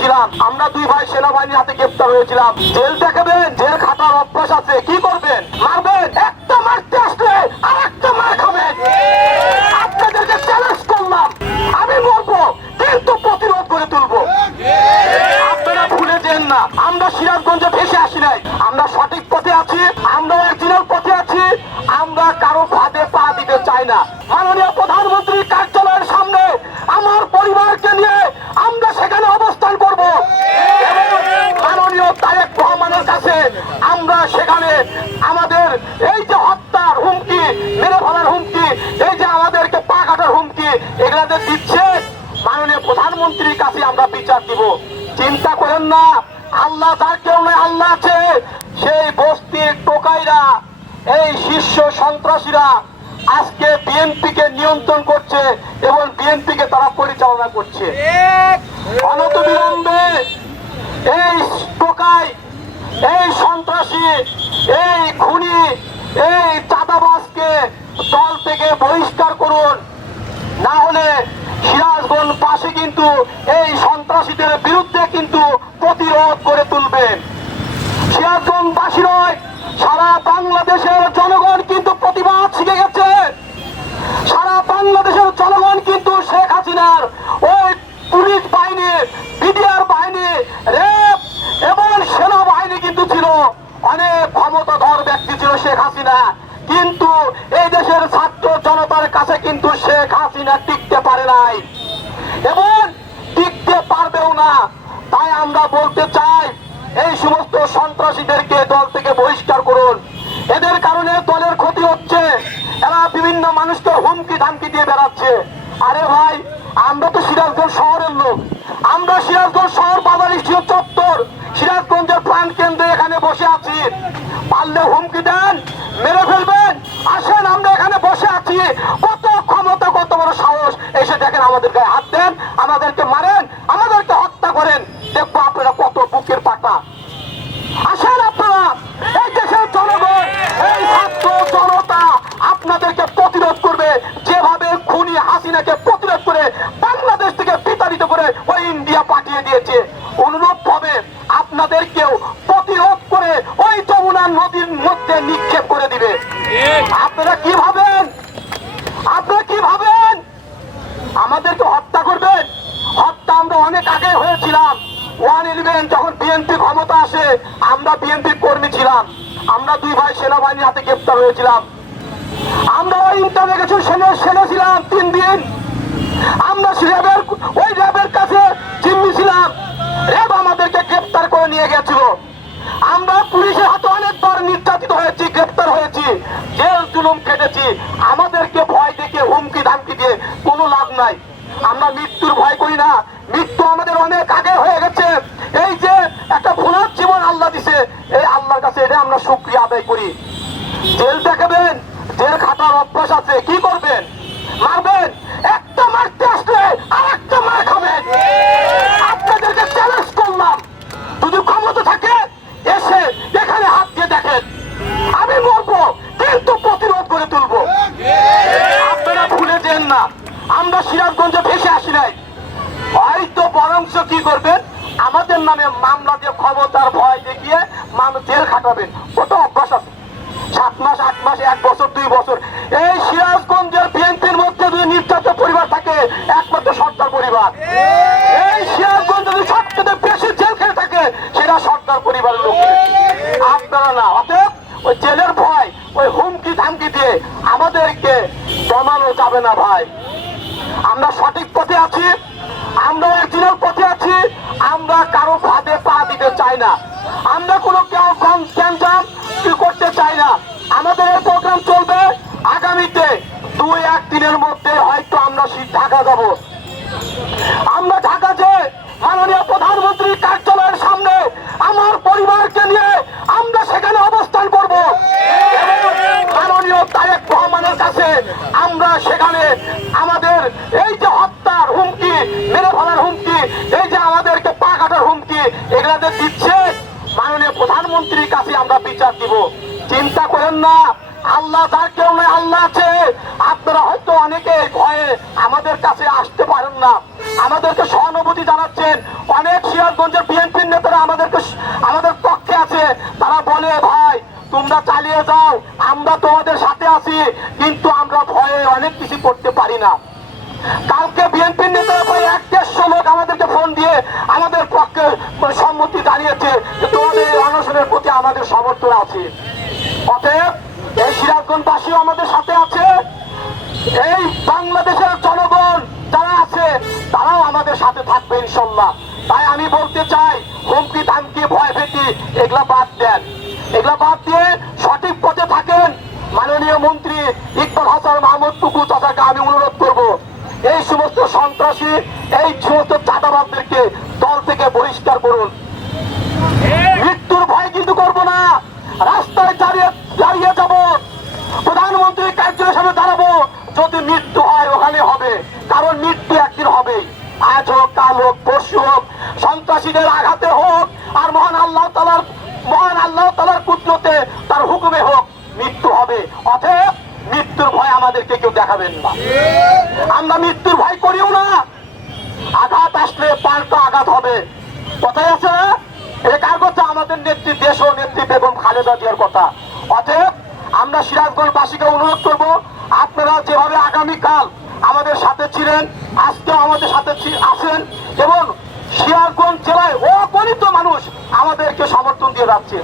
ছিলাম, আমরা দুই ভাই সেনাবাহিনীর হাতে গ্রেপ্তার হয়েছিলাম। জেল দেখাবেন, জেল খাটার অভ্যাস আছে, কি করবেন? মারবেন, একটা মারতে আসলে আর একটা মার খাবেন। আপনাদেরকে চ্যালেঞ্জ করলাম, আমি বলবো কিন্তু প্রতিরোধ করে তুলবো। আপনারা ভুলে যেন না, আমরা সিরাজগঞ্জে ভেসে আসি নাই, আমরা সঠিক পথে আছি, আমরা অরিজিনাল পথে আছি, আমরা কারো ফাঁদে পা দিতে চাই না। মাননীয় প্রধানমন্ত্রীর কার্যালয়ের সামনে আমার পরিবারকে নিয়ে আমরা সেখানে অবস্থান করব এবং মাননীয় তারেক রহমানের কাছে আমরা সেখানে আমাদের এই যে হত্যার হুমকি, মেরে ফেলার হুমকি, এই যে আমাদেরকে পা কাটার হুমকি, এগুলা যে দিচ্ছে মাননীয় প্রধানমন্ত্রীর কাছে আমরা বিচার দিব। চিন্তা করেন না, আল্লাহ যার কেউ নয়, আল্লাহ আছে। সেই বস্তির টোকাইরা, এই শীর্ষ সন্ত্রাসীরা আজকে বিএনপিকে নিয়ন্ত্রণ করছে এবং বিএনপিকে তারা পরিচালনা করছে। অনতিবিলম্বে এই টোকাই, এই সন্ত্রাসী, এই খুনি, এই চাঁদাবাজকে দল থেকে বহিষ্কার করুন, না হলে সিরাজগঞ্জবাসী কিন্তু এই সন্ত্রাসীদের বিরুদ্ধে কিন্তু প্রতিরোধ করে তুলবেন। সিরাজগঞ্জবাসী নয়, সারা বাংলাদেশের জনগণ কিন্তু প্রতিবাদ শিখে গেছে। সারা বাংলাদেশের জনগণ কিন্তু শেখ হাসিনার ওই পুলিশ বাহিনী, বিডিআর বাহিনী, র্যাব এবং সেনাবাহিনী কিন্তু ছিল, অনেক ক্ষমতাধর ব্যক্তি ছিল শেখ হাসিনা, কিন্তু এই দেশের ছাত্র জনতার কাছে কিন্তু শেখ হাসিনা টিকতে পারে নাই এবং টিকতে পারবেও না। তাই আমরা বলতে চাই, এই সমস্ত সন্ত্রাসীদেরকে দল থেকে বহিষ্কার করুন। এদের কারণে দলের ক্ষতি হচ্ছে, এরা বিভিন্ন মানুষকে হুমকি ধামকি দিয়ে বেড়াচ্ছে। আরে ভাই, আমরা তো সিরাজগঞ্জ শহরের লোক, আমরা সিরাজগঞ্জ শহর বাজার স্টেশন চত্বর, সিরাজগঞ্জের প্রাণ কেন্দ্রে এখানে বসে আছি। পারলে হুমকি দেন, মেরে ফেলবেন, আসেন আমরা এখানে বসে আছি। কত ক্ষমতা, কত বড় সাহস, এসে দেখেন আমাদের গায়ে হাত দেন, আমাদেরকে মারেন, আমাদেরকে হত্যা করেন, দেখবো আপনারা কত বুকের পাটা। আসেন আপনারা, এই দেশের জনগণ, এই ছাত্র জনতা আপনাদেরকে প্রতিরোধ করবে, যেভাবে খুনি হাসিনাকে প্রতিরোধ করে বাংলাদেশ থেকে বিতাড়িত করে ওই ইন্ডিয়া পাঠিয়ে দিয়েছে। অনুরূপ ভাবে আপনাদেরকেও প্রতিরোধ করে ওই যমুনা নদীর মধ্যে নিক্ষেপ করে দিবে। আপনারা কি ভাবেন? আপনারা কি ভাবেন আমাদেরকে হত্যা করবেন? হত্যা আমরা অনেক আগে হয়েছিলাম। 111 যখন বিএনপি ক্ষমতা আসে, আমরা বিএনপি কর্মী ছিলাম, আমরা দুই ভাই সেনাবাহিনীর হাতে গ্রেপ্তার হয়েছিলাম। আমরা ওই ইন্টারনেগেশন সেনে ছিলাম 3 দিন। আমরা ওই র্যাবের কাছে জিম্মি ছিলাম, র্যাব আমাদেরকে গ্রেপ্তার করে নিয়ে গেছিল। আমরা পুলিশের হাতে অনেকবার নির্যাতিত হয়েছি, গ্রেপ্তার হয়েছি, জেল জুলুম খেটেছি। আমাদেরকে ভয় দেখে হুমকি ধামকি দিয়ে কোনো লাভ নাই। আমরা মৃত্যুর ভয় করি না, মৃত্যু আমাদের অনেক আগে হয়ে গেছে। এই যে একটা ভুলার জীবন আল্লাহ দিছে, এই আল্লাহর কাছে এটা আমরা শুকরিয়া আদায় করি। জেল দেখাবেন, জেল খাটার অভ্যাস আছে, কি করবেন? মারবেন, একটা মারতে আসলে আর একটা মার খাবেন। আপনাদেরকে চ্যালেঞ্জ করলাম, যদি ক্ষমতা থাকে এসে এখানে হাত দিয়ে দেখেন, আমি বলবো কিন্তু প্রতিরোধ করে তুলবো। আপনারা ভুলে যেন না, আমরা সিরাজগঞ্জে ভেসে আসি নাই, হয়তো বরংশ কি করবেন, আমাদের নামে মামলা দিয়ে ক্ষমতার ভয় দেখিয়ে মানুষ জেল খাটাবেন। কত অভ্যাস আছে, 7 মাস 8 মাস 1 বছর 2 বছর। এই সিরাজগঞ্জের বিএনপির মধ্যে যদি নির্যাতিত পরিবার থাকে, একমাত্র সরকার পরিবার। এই সিরাজগঞ্জ যদি সবচেয়ে বেশি জেল খেয়ে থাকে, সেটা সরকার পরিবারের লোক, আপনারা না। অতএব ওই জেলের ভয়, ওই হুমকি ধামকি দিয়ে আমাদেরকে দমানো যাবে না ভাই। আমরা সঠিক পথে আছি, আমরা অরিজিনাল পথে আছি, আমরা কারো ফাঁদে পা দিতে চাই না, আমরা কোনো ক্যান্সার করতে চাই না। আমাদের এই প্রোগ্রাম চলবে আগামীতে 2-1 দিনের মধ্যে, হয়তো আমরা ঢাকা যাব। আমরা ঢাকা যে মাননীয় প্রধানমন্ত্রীর কার্যালয়ের সামনে আমার পরিবারকে নিয়ে আমরা সেখানে অবস্থান করব এবং মাননীয় তারেক রহমানের কাছে আমরা সেখানে আমাদের এই যে হত্যার হুমকি, মেরে ফেলার হুমকি, এই যে আমাদেরকে পা কাটার হুমকি, এগুলা যে দিচ্ছে মাননীয় প্রধানমন্ত্রীর কাছে আমরা বিচার দিব। চিন্তা করেন না, আল্লাহ যার কেউ নয়, আল্লাহ আছে। আপনারা হয়তো অনেকে ভয়ে আমাদের কাছে আসতে পারেন না, আমাদেরকে সহানুভূতি জানাচ্ছেন, অনেক সিরাজ চালিয়ে যাও, আমরা তোমাদের সাথে আছি, কিন্তু আমরা ভয়ে অনেক কিছু করতে পারি না। কালকে বিএনপির নেতারা প্রায় 1-150 লোক আমাদেরকে ফোন দিয়ে আমাদের পক্ষে সম্মতি জানিয়েছে যে তোমাদের এই অনশনের প্রতি আমাদের সমর্থন আছে। অতএব এই সিরাজগঞ্জবাসীও আমাদের সাথে আছে, এই বাংলাদেশের জনগণ যারা আছে তারাও আমাদের সাথে থাকবে ইনশাল্লাহ। তাই আমি বলতে চাই, হুমকি ধামকি ভয় ভীতি এগুলা বাদ দেন, এগুলা বাদ দিয়ে সঠিক পথে থাকেন। মাননীয় মন্ত্রী ইকবাল হাসান মাহমুদ টুকু চাচাকে আমি অনুরোধ করব, এই সমস্ত সন্ত্রাসী, এই সমস্ত চাঁদাবাজদেরকে দল থেকে বহিষ্কার করুন। মৃত্যুর ভয় কিন্তু করবো না, রাস্তায় দাঁড়িয়ে যাব, প্রধানমন্ত্রীর কার্যালয়ের সামনে দাঁড়াবো, যদি মৃত্যু হয় ওখানে হবে, কারণ মৃত্যু একদিন হবেই, আজ হোক কাল হোক পরশু হোক, সন্ত্রাসীদের আঘাতে হোক আর মহান আল্লাহ তাআলার কুদরতে তার হুকুমে হোক, মৃত্যু হবে। অতএব মৃত্যুর ভয় আমাদেরকে কেউ দেখাবেন না, আমরা মৃত্যুর ভয় করিও না। আঘাত আসলে পাল্টা আঘাত হবে, কথাই আছে না? এটা কার কথা? আমাদের নেত্রী, দেশ ও নেত্রী বেগম খালেদা জিয়ার কথা। অতএব আমরা সিরাজগঞ্জবাসীকে অনুরোধ করব, আপনারা যেভাবে আগামীকাল আমাদের সাথে ছিলেন, আজকে আমাদের সাথে আছেন, এবং সিরাজগঞ্জ জেলায় অগণিত মানুষ আমাদেরকে সমর্থন দিয়ে যাচ্ছে।